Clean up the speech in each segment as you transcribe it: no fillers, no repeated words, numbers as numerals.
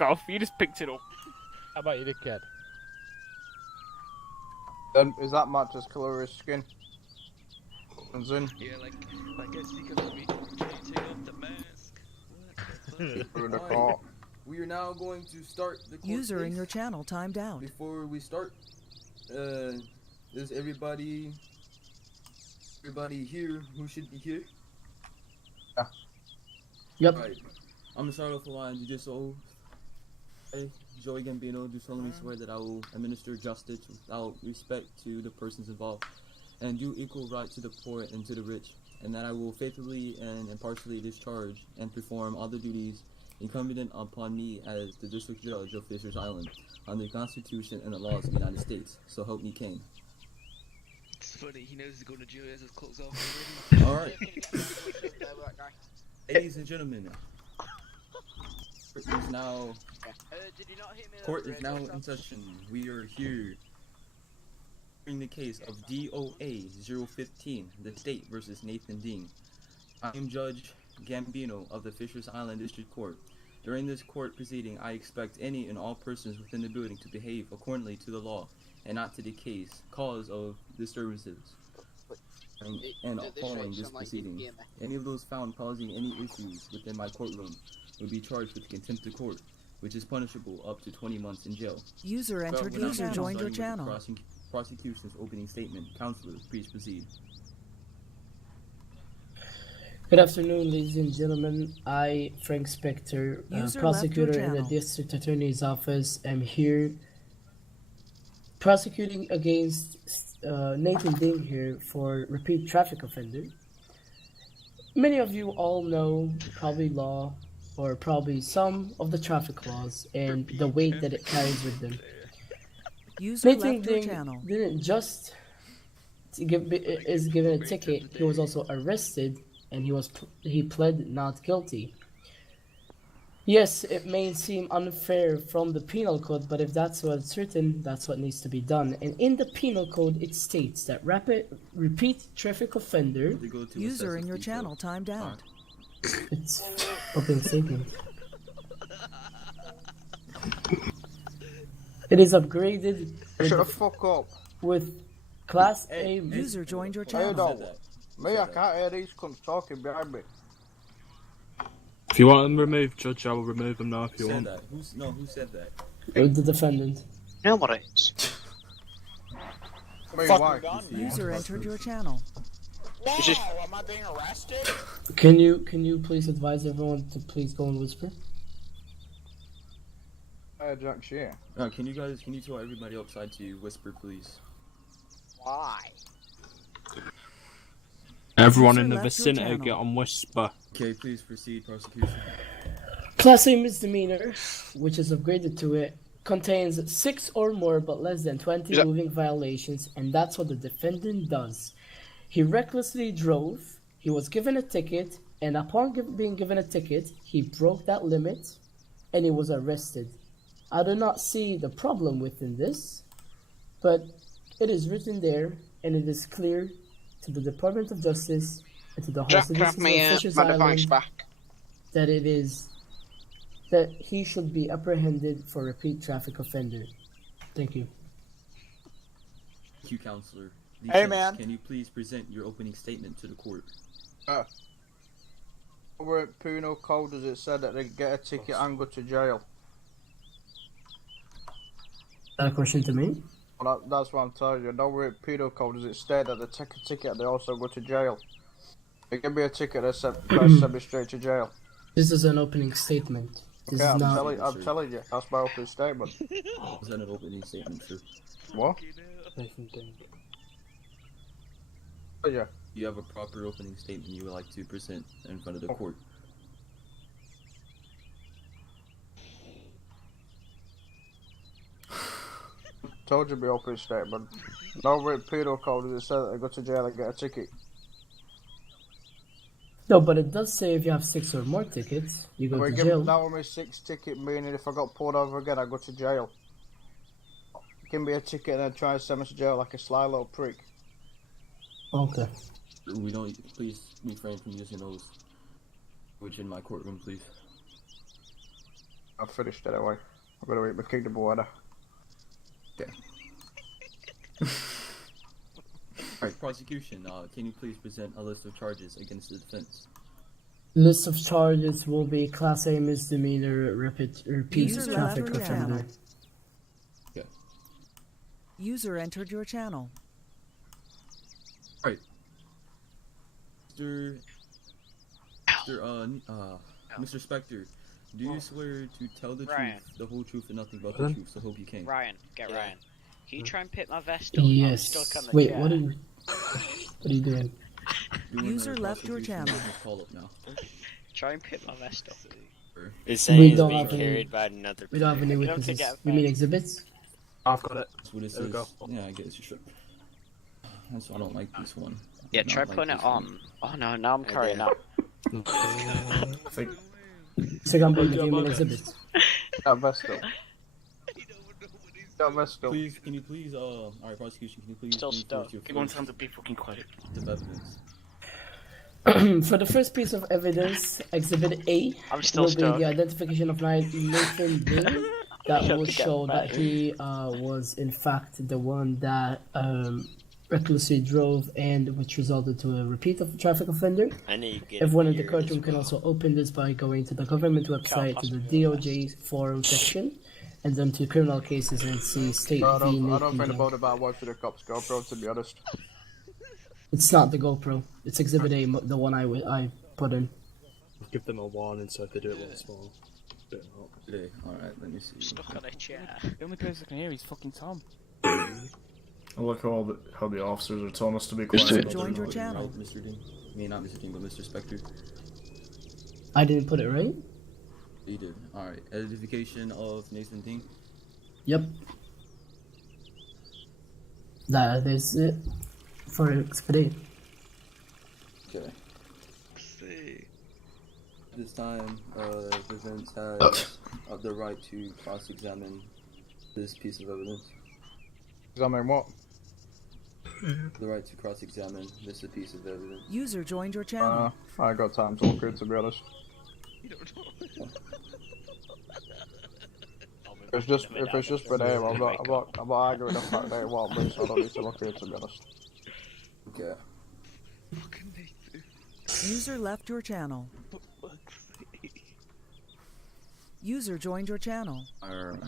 off. You just picked it up. How about you, dickhead? Then is that matches colour his skin? Comes in. Yeah, like I speak of me. Take off the mask. Through the car. We are now going to start the court User in case. your channel timed out. Before we start, is everybody here who should be here? Yeah. Yep. Alright. I'm gonna start off the line. You just owe. I, Joey Gambino, do solemnly swear that I will administer justice without respect to the persons involved, and do equal right to the poor and to the rich, and that I will faithfully and impartially discharge and perform all the duties incumbent upon me as the District Judge of Fishers Island, under the Constitution and the laws of the United States. So help me, Kane. It's funny, he knows he's going to jail, he has his clothes off already. Alright. Ladies and gentlemen, court is now in session. We are here in the case of DOA 015, the state versus Nathan Dean. I am Judge Gambino of the Fishers Island District Court. During this court proceeding, I expect any and all persons within the building to behave accordingly to the law and not to the cause of disturbances and following this proceeding. Any of those found causing any issues within my courtroom will be charged with contempt of court, which is punishable up to 20 months in jail. User entered. User joined your channel. Prosecution's opening statement. Counselor, please proceed. Good afternoon, ladies and gentlemen. I, Frank Spector, prosecutor in the District Attorney's Office, am here prosecuting against Nathan Ding here for repeat traffic offender. Many of you all know probably law or probably some of the traffic laws and the weight that it carries with them. Nathan Ding didn't just is given a ticket, he was also arrested and he pled not guilty. Yes, it may seem unfair from the penal code, but if that's what's written, that's what needs to be done. And in the penal code, it states that repeat traffic offender. User in your channel timed out. It's open statement. It is upgraded. Shut the fuck up. With Class A. User joined your channel. Me, I can't hear these cunts talking behind me. If you want them removed, Judge, I will remove them now if you want. Who said that? The defendant. No, what it's. User entered your channel. Wow, am I being arrested? Can you please advise everyone to please go and whisper? Jack's here. Can you tell everybody outside to whisper, please? Why? Everyone in the vicinity get on whisper. Okay, please proceed, prosecution. Class A misdemeanor, which is upgraded to it, contains 6 or more but less than 20 moving violations, and that's what the defendant does. He recklessly drove, he was given a ticket, and upon being given a ticket, he broke that limit, and he was arrested. I do not see the problem within this, but it is written there, and it is clear to the Department of Justice and to the House of Fishers Island that he should be apprehended for repeat traffic offender. Thank you. Thank you, Counselor. Hey, man. Can you please present your opening statement to the court? Over at penal code, does it say that they get a ticket and go to jail? Is that a question to me? Well, that's what I'm telling you. Over at penal code, does it state that they take a ticket and they also go to jail? They give me a ticket, they send me straight to jail. This is an opening statement. This Okay, is I'm telling you, that's my opening statement. Is that an opening statement, sir? What? Yeah. You have a proper opening statement you would like to present in front of the court. Told you my opening statement. Over at penal code, does it say that they go to jail and get a ticket? No, but it does say if you have 6 or more tickets, you go to jail. That was my 6th ticket, meaning if I got pulled over again, I go to jail. Give me a ticket and then try and send me to jail like a sly little prick. Okay. Please refrain from using those. Which in my courtroom, please. I've finished anyway. I'm gonna eat my kingdom water. Alright, prosecution, can you please present a list of charges against the defense? List of charges will be Class A misdemeanor, repeat User traffic left your offender. channel. Okay. User entered your channel. Alright. Mr. Spectre, do you swear to tell the Ryan. truth, the whole truth, and nothing but the truth? So hope you can. Ryan, Ryan. Can you try and pick my vest up? I'm Yes. stuck on the Wait, chair. what are you doing? User left your channel. Call up now. Try and pick my vest up. It's We saying it's don't being have any- carried by another We don't have any We don't witnesses. get You mean exhibits? I've got it. That's what it There we says. go. Yeah, I guess you should. That's why I don't like this one. Yeah, Not try like putting it this one. on. Oh no, now I'm carrying out. I think. Second point, do you mean exhibits? That vest up. That vest up. Please, can you please, alright, prosecution, can you please Still bring stuck. forth your Keep on first telling to be fucking quiet. piece of evidence? For the first piece of evidence, Exhibit A I'm still will be stuck. the identification of Nathan Dean that have will to get show that back. he was in fact the one that recklessly drove and which resulted to a repeat of traffic offender. I need to get Everyone in the beer courtroom as can well. also open this by going to the government website, to the DOJ forum section, and then to criminal cases and see State I v. don't Nathan think Dean. about about watching the cops go, bro, to be honest. It's not the GoPro. It's Exhibit A, the one I put in. Give them a warning so if they do it once more. Do it not. Okay, alright, let me see. Stuck on a chair. The only person I can hear is fucking Tom. I like how the officers are telling us to be User quiet. joined your Right, channel. Mr. Dean? I mean, not Mr. Dean, but Mr. Spectre. I didn't put it right? You did. Alright, identification of Nathan Dean. Yep. That is it for Exhibit A. Okay. See. This time, the defense has the right to cross-examine this piece of evidence. Examine what? The right to cross-examine this piece of evidence. User joined your channel. I ain't got time to look at it, to be honest. You don't know. If it's just been here, I'm not arguing the fact that it won't be, so I don't need to look at it, to be honest. Okay. Fucking Nathan. User left your channel. For fuck's sake. User joined your channel. Alright,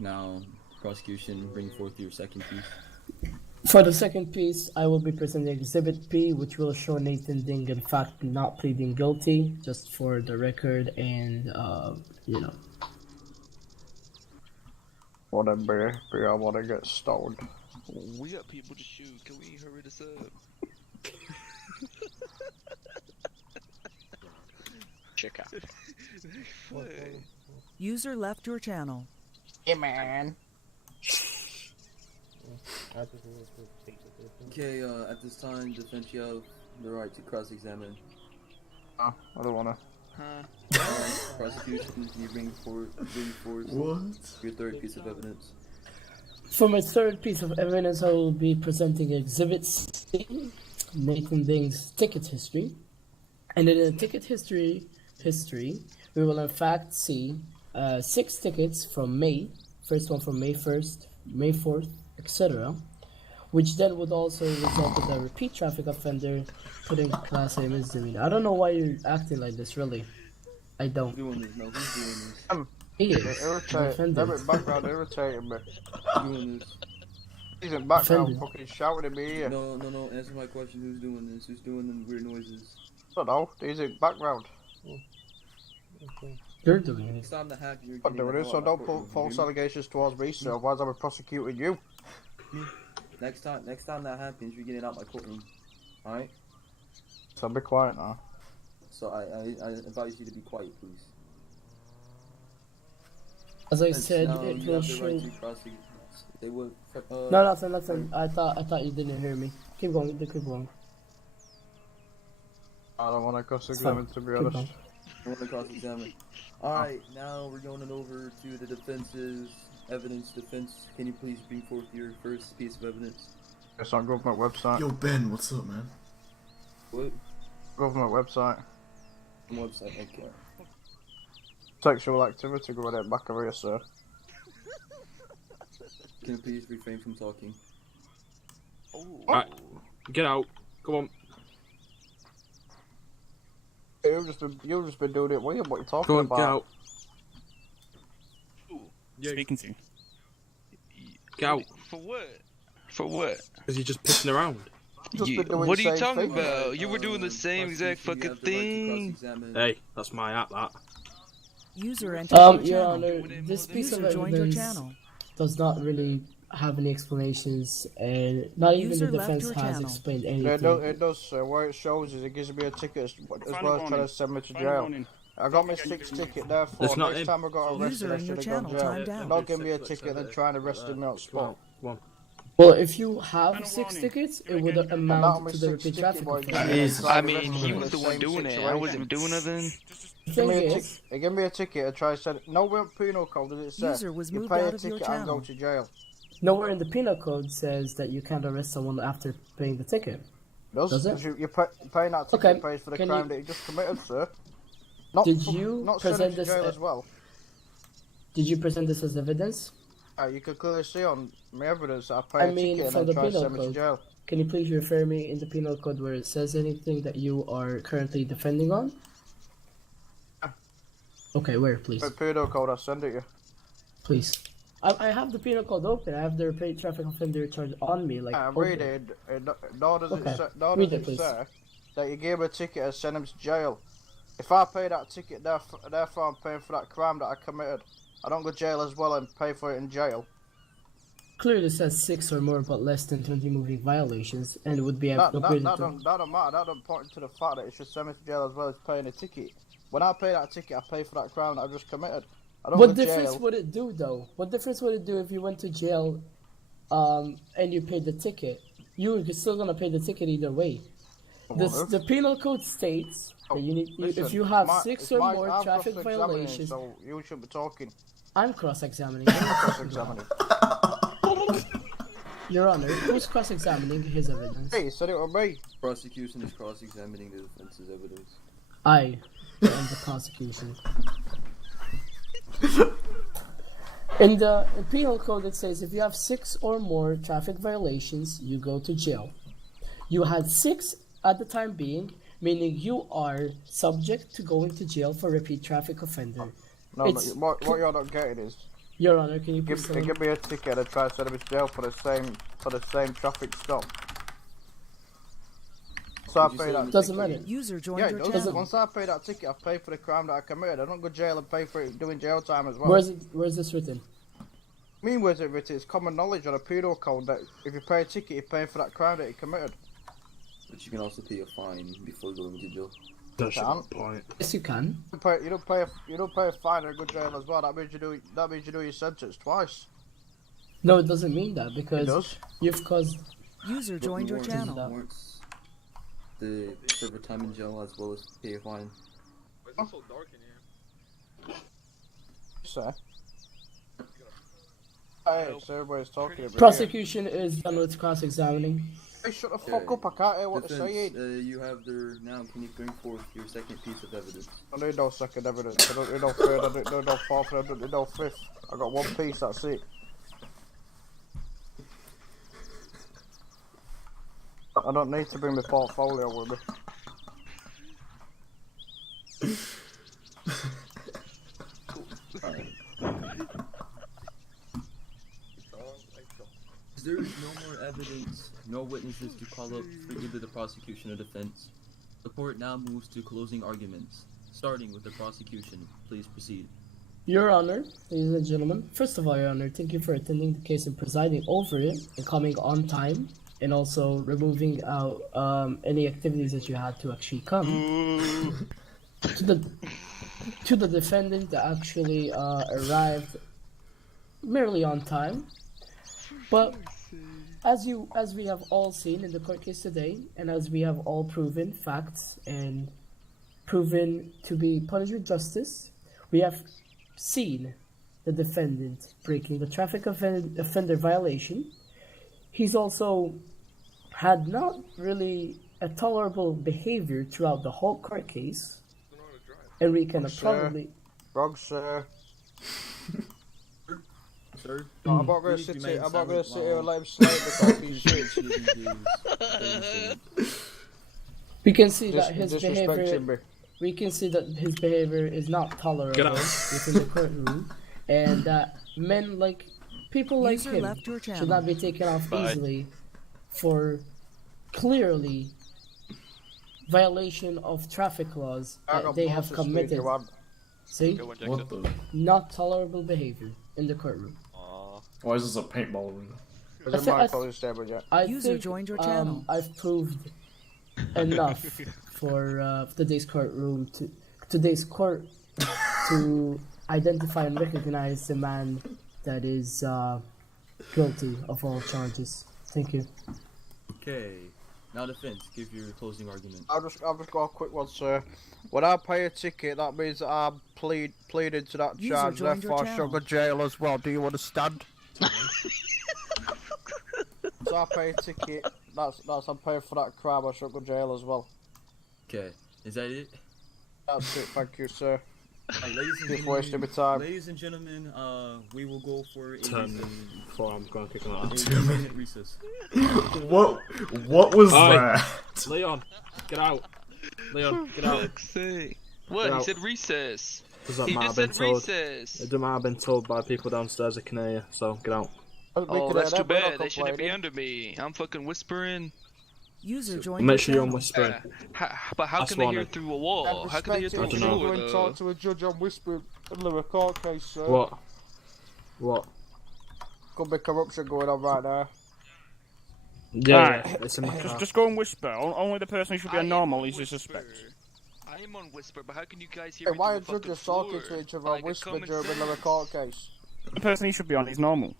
now, prosecution, bring forth your second piece. For the second piece, I will be presenting Exhibit P, which will show Nathan Ding in fact not pleading guilty, just for the record and, you know. Wanna be I wanna get stoned. We got people to shoot. Can we hurry this up? Check out. Fuck. User left your channel. Hey, man. Okay, at this time, defense, you have the right to cross-examine. I don't wanna. Huh? Prosecution, can you bring forth What? your third piece of evidence? For my third piece of evidence, I will be presenting Exhibit C, Nathan Ding's ticket history. And in the ticket history, we will in fact see 6 tickets from May, first one from May 1st, May 4th, etc., which then would also result in a repeat traffic offender putting Class A misdemeanor. I don't know why you're acting like this, really. I Who's don't. doing this? No, who's doing this? He It is. irritating. Defendant. That background irritating me. Who's doing this? He's in background Defendant. fucking shouting at me here. No, answer my question. Who's doing this? Who's doing the weird noises? I don't know. He's in background. You're doing it. Next time that happens, you're I'm getting doing the it, hell so out don't my put courtroom, you false hear me? allegations towards me, so otherwise I'm prosecuting you. Next time that happens, you're getting out my courtroom. Alright? So be quiet now. So I advise you to be quiet, please. As I And said, now it you will have the show. right to prosecute. They would. No, nothing. I thought you didn't hear me. Keep going. Keep going. I don't want to cross-examine, to be honest. I want to cross-examine. Alright, now we're going over to the defense's evidence. Defense, can you please bring forth your first piece of evidence? It's on government website. Yo, Ben, what's up, man? What? Government website. Website, okay. Sexual activity going on back over here, sir. Can you please refrain from talking? Right, get out. Come on. You've just been doing it weird. What you talking Go on, about? get out. Speaking to. Get out. For what? For what? Because you're just pissing around. Just been doing What the are you same talking thing. about? You were doing the same exact Prosecution, fucking you have the right to thing. cross-examine. Hey, that's my app, that. User entered your Your channel. Honor, this piece of User joined your evidence channel. does not really have any explanations, and not even User the left defense your has channel. explained Yeah, anything. it does, sir. What it shows is it gives me a ticket as well as Final trying warning. to send me to Final jail. warning. I got my 6th ticket, therefore That's not next him. time I got arrested, User I in your should have gone channel jail. timed out. Not give me a ticket and then try and arrest me on spot. Come on. Well, if you have Final 6 warning. tickets, it You're would gonna get- And not amount only to the 6 repeat ticket, traffic boy. offense. I mean, he was the one doing it. I wasn't doing nothing. The Give me thing a is, ticket. Give me a ticket and try to send it. Nowhere in penal code does it say User was you moved pay out a of your ticket and go channel. to jail. nowhere in the penal code says that you can't arrest someone after paying the ticket. Does it? 'Cause you're paying that ticket Okay, pays for the can crime you- that you just committed, sir. Not Did for- you not present send him to this jail at- as well? Did you present this as evidence? You can clearly see on my evidence that I pay I a mean, ticket from and the then try to penal send me to code. jail. Can you please refer me in the penal code where it says anything that you are currently defending on? Okay, where, please? But penal code, I'll send it you. Please. I have the penal code open. I have the repeat traffic offender charge on me. Like, Read open. it. Nor does Okay. it say, nor Read does it, it please. say that you gave a ticket and send him to jail. If I pay that ticket, therefore I'm paying for that crime that I committed. I don't go to jail as well and pay for it in jail. Clearly says 6 or more but less than 20 moving violations, and it would be That upgraded don't to... matter. That don't point to the fact that it should send me to jail as well as paying a ticket. When I pay that ticket, I pay for that crime that I just committed. I don't What go to difference jail. would it do, though? What difference would it do if you went to jail, and you paid the ticket? You were still gonna pay the ticket either way. The penal code states that you need, Listen, if you have my- 6 it's or my- more I'm traffic cross-examining, violations... So you shouldn't be talking. I'm cross-examining. Cross-examining. Your Honor, who's cross-examining his evidence? Hey, you said it was me. Prosecution is cross-examining the defense's evidence. I am the prosecution. In the penal code, it says if you have 6 or more traffic violations, you go to jail. You had 6 at the time being, meaning you are subject to going to jail for repeat traffic offender. No, It's- what you're not getting is Your Honor, can you please give me a ticket and try to send him to jail for the same traffic stop. So I Did you pay say that you- Doesn't ticket. matter. User joined Yeah, your it does. channel. Once I pay that ticket, I pay for the crime that I committed. I don't go to jail and pay for it doing jail time as well. Where's this written? Where's it written? It's common knowledge on a penal code that if you pay a ticket, you're paying for that crime that you committed. But you can also pay a fine before going to jail. That's a Can't. good point. Yes, you can. You don't pay a fine and go to jail as well. That means you do your sentence twice. No, it doesn't mean that It because does. you've caused. User But joined your warrants- channel. warrants the server time in jail as well as pay a fine. Why is it so dark in here? Sir. Hey, so everybody's talking about Prosecution is done with cross-examining. Hey, shut the fuck up! I can't hear what they're Defense, saying. you have their now. Can you bring forth your second piece of evidence? I need no second evidence. I don't need no third. I don't need no fourth. I don't need no fifth. I got one piece. That's it. I don't need to bring my portfolio with me. As there is no more evidence, no witnesses to call up for either the prosecution or defense, the court now moves to closing arguments. Starting with the prosecution, please proceed. Your Honor, ladies and gentlemen, first of all, Your Honor, thank you for attending the case and presiding over it and coming on time and also removing out any activities that you had to actually come. to the defendant that actually arrived merely on time. But as we have all seen in the court case today, and as we have all proven facts and proven to be punished with justice, we have seen the defendant breaking the traffic offender violation. He's also had not really a tolerable behavior throughout the whole court case, and we can probably Wrong, sir. Sir? I'm not gonna Please sit remain here. I'm not gonna silent sit here and while let him slay because he's shit. initiating his closing. We can see that his Disrespecting behavior. me. We can see that his behavior is not tolerable Get out. within the courtroom, and that men like people like User him left your channel. should not be taken off Bye. easily for clearly violation of traffic laws I that got they have bullshit, Steve, committed. you want. See, Go inject What it. the? not tolerable behavior in the courtroom. Aw. Why is this a paintball arena? Is I it thi- my I- college table yet? I User think, joined your channel. I've proved enough for today's court to identify and recognize the man that is guilty of all charges. Thank you. Okay. Now defense, give your closing argument. I'll just go a quick one, sir. When I pay a ticket, that means that I'm pleading to that User charge. joined your Therefore, I shall channel. go jail as well. Do you understand? So I pay a ticket. That's I'm paying for that crime. I shall go jail as well. Okay. Is that it? That's it. Thank you, sir. Alright, ladies and Keep wasting my time. Ladies and gentlemen, we will go for a Turn before I'm going to kick him out. 2-minute recess. What was Aye. that? Leon, get out. Leon, get out. Fuck's sake. What? Get He out. said recess. Doesn't He matter, just I've been said told. recess. It doesn't matter, I've been told by people downstairs I can hear you, so get out. Oh, that's too bad. They shouldn't be under me. I'm fucking whispering. User joined Make your sure you're on channel. whispering. But how That's can they hear wanted. through a wall? How can they hear through a I don't know. floor, Go and though? talk to a judge on whispering under a court case, sir. What? What? Could be corruption going on right now. Yeah, it's in my car. Just go and whisper. Only the person who should be I a am normal on is a whisper. suspect. I am on whisper, but how can you guys hear Hey, me why are through a fucking judges talking floor? to each other Like on a whisper common during another sense. court case? The person he should be on is normal.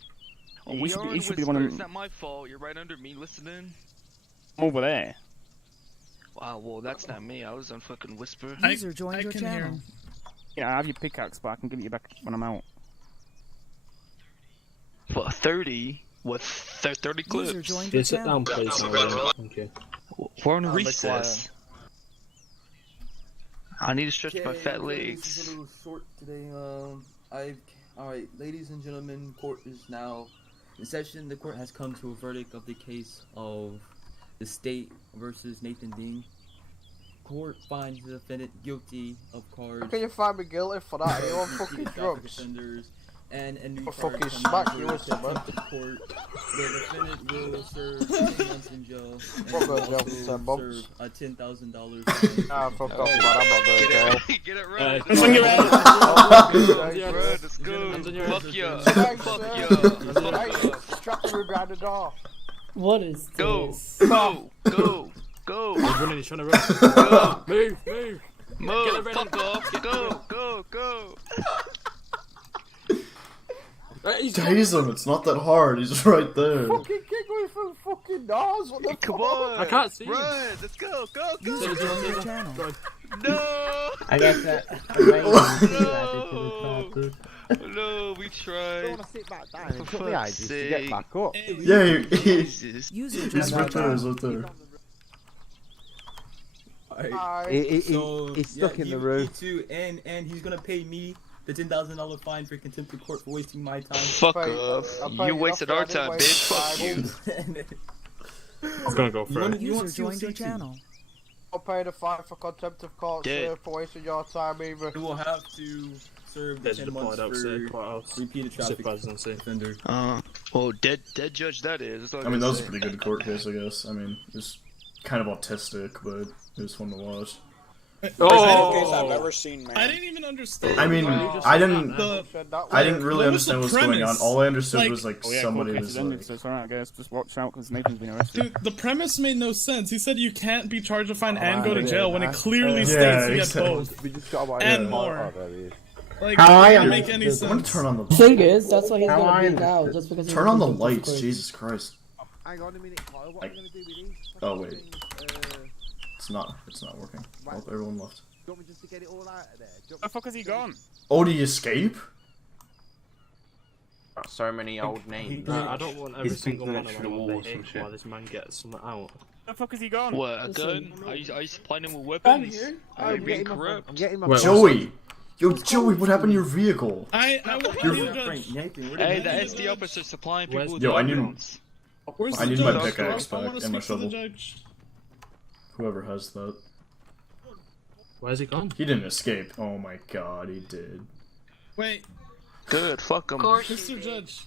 Or we You're should be, on he should be the whisper. one It's who- not my fault. You're right under me listening. over there. Wow, well, that's not me. I was on fucking whisper. User joined your channel. Yeah, I have your pickaxe, but I can give it you back when I'm out. What, 30? What, 30 clips? User joined Yeah, your sit channel. down, please. Leon. Thank you. We're on I'm recess. I need to stretch my fat This is legs. a little short today. Alright, ladies and gentlemen, court is now in session. The court has come to a verdict of the case of the state versus Nathan Dean. Court finds the defendant guilty of How cards. can you find me guilty for that? Are you on repeated fucking traffic drugs? offenders, and a new I'll charge fucking comes smack over you with it, man. contempt of court. The defendant will serve 10 months in jail and What will goes jail for also 10 months? serve a $10,000 fine. Ah, fuck off, man. I'm not going to jail. Get it right. Hands on your head. Bro, let's go. Hands on your Fuck head. yeah. Thanks, Fuck sir. yeah. Hey, strap me behind the door. What is Go. this? Go. Go. Go. He's running, he's trying to run. Go. Move, move. Move. Fuck off. Go. Go. Go. Right, he's Tase him, it's not that hard, he's right there. Fucking kick me through fucking doors. What the Come fuck? on. I can't see him. Run. Let's go. Go. User Go. joined your channel. No. I guess that. No, we tried. sit back down. For It took me fuck's ages to get sake. back up. Yeah, Jesus. User he's joined your right there, he's channel. right there. Alright. Aye. So, It's stuck in the he room. too, and he's gonna pay me the $10,000 fine for contempt of court for wasting my time. Fuck I'll off. pay You you wasted enough our for that time, anyway. bitch. Fuck Time. you. I'm gonna go for it. You want User joined your CO6? channel. I'll pay the fine for contempt of court, Dead. sir, for wasting your time either. You will have to serve the There's 10 the months point outside, for courthouse. repeated traffic Presidency. offender. Well, dead judge that is. That's all I mean, that was a say. pretty good court case, I guess. I mean, it was kind of autistic, but it was fun to watch. Oh! seen, man. I didn't even understand. I mean, Oh. I didn't Said that I way. didn't really What was the understand what was going on. premise? All I understood Like- was, like, Oh yeah, somebody court was case is ended, like... so it's alright, I guess. Just watch out, because Nathan's been arrested. Dude, the premise made no sense. He said you can't be charged a fine and go to yeah, jail when it clearly Yeah, states you get exactly. both. We just got about And yeah. more. Oh, there he is. Like, How it I doesn't am- make any I'm gonna sense. turn on the... Thing is, that's what he's How gonna I be am- now, just because he's Turn on the contempt of lights, court. Jesus Christ. Hang on a minute, Kyle. What Like- are we gonna do with these? Oh, wait. Things? It's not working. Oh, everyone left. Do you want me just to get it all out of there? Do you Where the fuck has he gone? Oh, do you escape? So many old names. Nah, I don't want every He's single one thinking of through the them wall to or some hate shit. while this man gets something out. Where the fuck has he gone? What, a Listen. gun? Are you supplying him with I'm weapons? here. Are you I'm being getting my corrupt? I'm getting my Wait, Joey! Yo, Joey, what happened to your vehicle? I want You're- you to Frank, judge. Nathan, where Hey, did that you is go? the opposite, supplying Where's people with Yo, I need- ambulance. Where's I the need my judge? pickaxe I wanna back and my speak to the shovel. judge. Whoever has that. Where's he gone? He didn't escape. Oh my god, he did. Wait, Good, fuck him. Mr. Judge.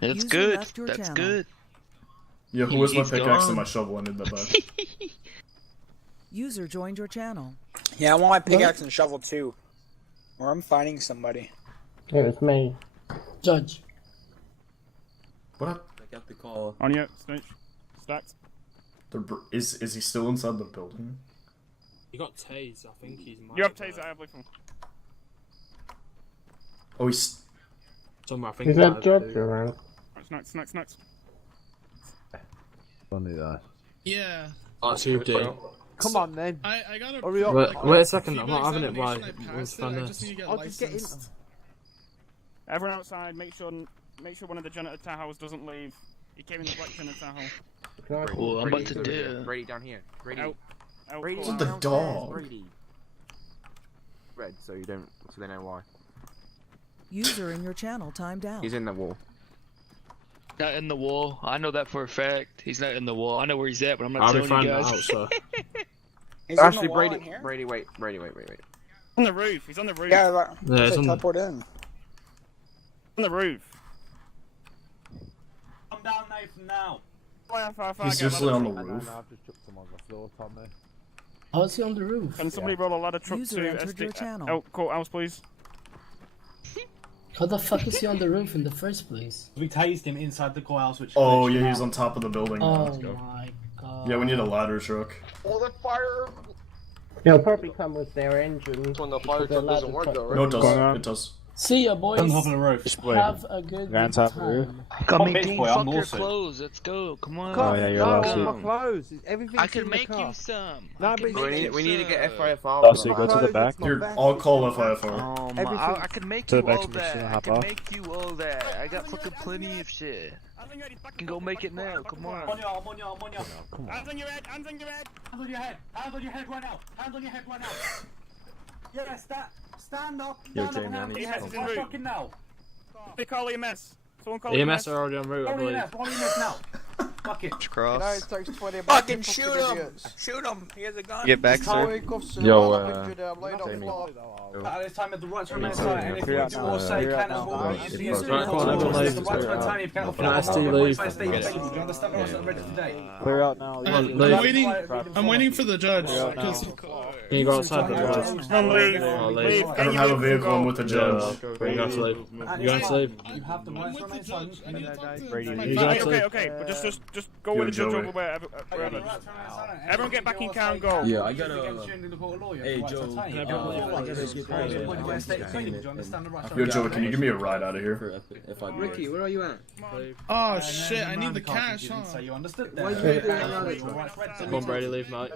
It's User good. left your That's channel. good. Yeah, who was my He's pickaxe gone. and my shovel? I need that back. User joined your channel. Yeah, I want my pickaxe and shovel too. Or I'm fighting somebody. It's me. Judge. What up? I got the call. On you, Snitch. Stacked. Is he still inside the building? He got tased. I think he's. You have taser, I have Blue. Oh, he's. Somewhere. I think. Is that Judge around? Snacks. Funny that. Yeah. That's who did. Come on then. I got a. Hurry up. Wait a second. I'm not having it. Why? I Let's passed it. find I just this. need to get I'll just get in. licensed. Everyone outside, make sure one of the janitor Tahoes doesn't leave. He came in the black janitor Tahoe. Well, I'm about to do. Brady down here. Brady. Out. Brady. What's with the dog? Brady. Red, so you don't. So they know why. User in your channel timed out. He's in the wall. Not in the wall. I know that for a fact. He's not in the wall. I know where he's at, but I'm not I'll be telling you finding guys. that out, sir. He's on Actually, the wall Brady. in here? Brady, wait. On the roof. He's on the roof. Yeah, like, Yeah, it's say on the- teleport in. On the roof. Come down, Nathan, now. He's seriously on the roof. I've just chucked him on the floor, Tommy. How is he on the roof? Can somebody roll a ladder truck User to entered your channel. Oh, courthouse, please. How the fuck is he on the roof in the first place? We tased him inside the courthouse, which. Oh yeah, he's on top of the building now. Oh Let's go. my god. Yeah, we need a ladder truck. Oh, the fire! They'll probably come with their engine. When the fire truck doesn't work, though, right? No, it does. It does. See ya, boys. On top of the roof. Have a good time. Come bitch, Dean, boy, fuck I'm your Lawson. clothes. Let's go. Come on. Oh, yeah, you're my clothes. Everything's I can in make the car. you some. No, I can but make you we need to get some. FIFR. So you go to the back? Here, I'll call FIFR. Oh, Everything- I can make To you the back all to make that. sure I hop can off. make you all that. I got fucking plenty of shit. I can go make it now. Come on. I'm on you. Come on. Hands on your head, hands on your head. Hands on your head. Hands on your head right now. Hands on your head right now. Yes, that. Stand up. Yo, Stand up Jamie, and I hands need on to your come. head. Fucking now. They call EMS. Someone call EMS are already en route, I Roll believe. EMS. Roll EMS now. Fuck it. United takes 20 back. Fucking you shoot fucking him! idiots. Shoot him! He has a gun. Get back, How sir. he cuffs him, Yo, I'm injured, I'm laid on the Jamie. floor. At this time, at the right to remain Yeah, silent. And if you yeah, do or say yeah, can and will yeah, be used yeah, against yeah, you, Right, come on, everyone it's leave. the right to remain if you cannot Can I follow still the leave? by state ladies. Do you understand the rules that are read today? Clear out now. Come on, I'm leave. waiting for the judge. Yeah. 'cause- Can you go outside the judge? Come leave. Oh, leave. Leave. I don't have a vehicle. I'm with the judge. You're going to leave. You're going to leave. You have the I'm right to with the remain judge. silent. I need to talk to Brady, my you client. got Okay, to- okay, but just go Yo, with the judge Joey. over wherever. Everyone get back in car and go. Yeah, I got a. Hey, Joe. Yo, Joey, can you give me a ride out of here? Ricky, where are you at? Oh shit, I need the cash, huh? So you understood Why that? you Come on, Brady, leave, mate.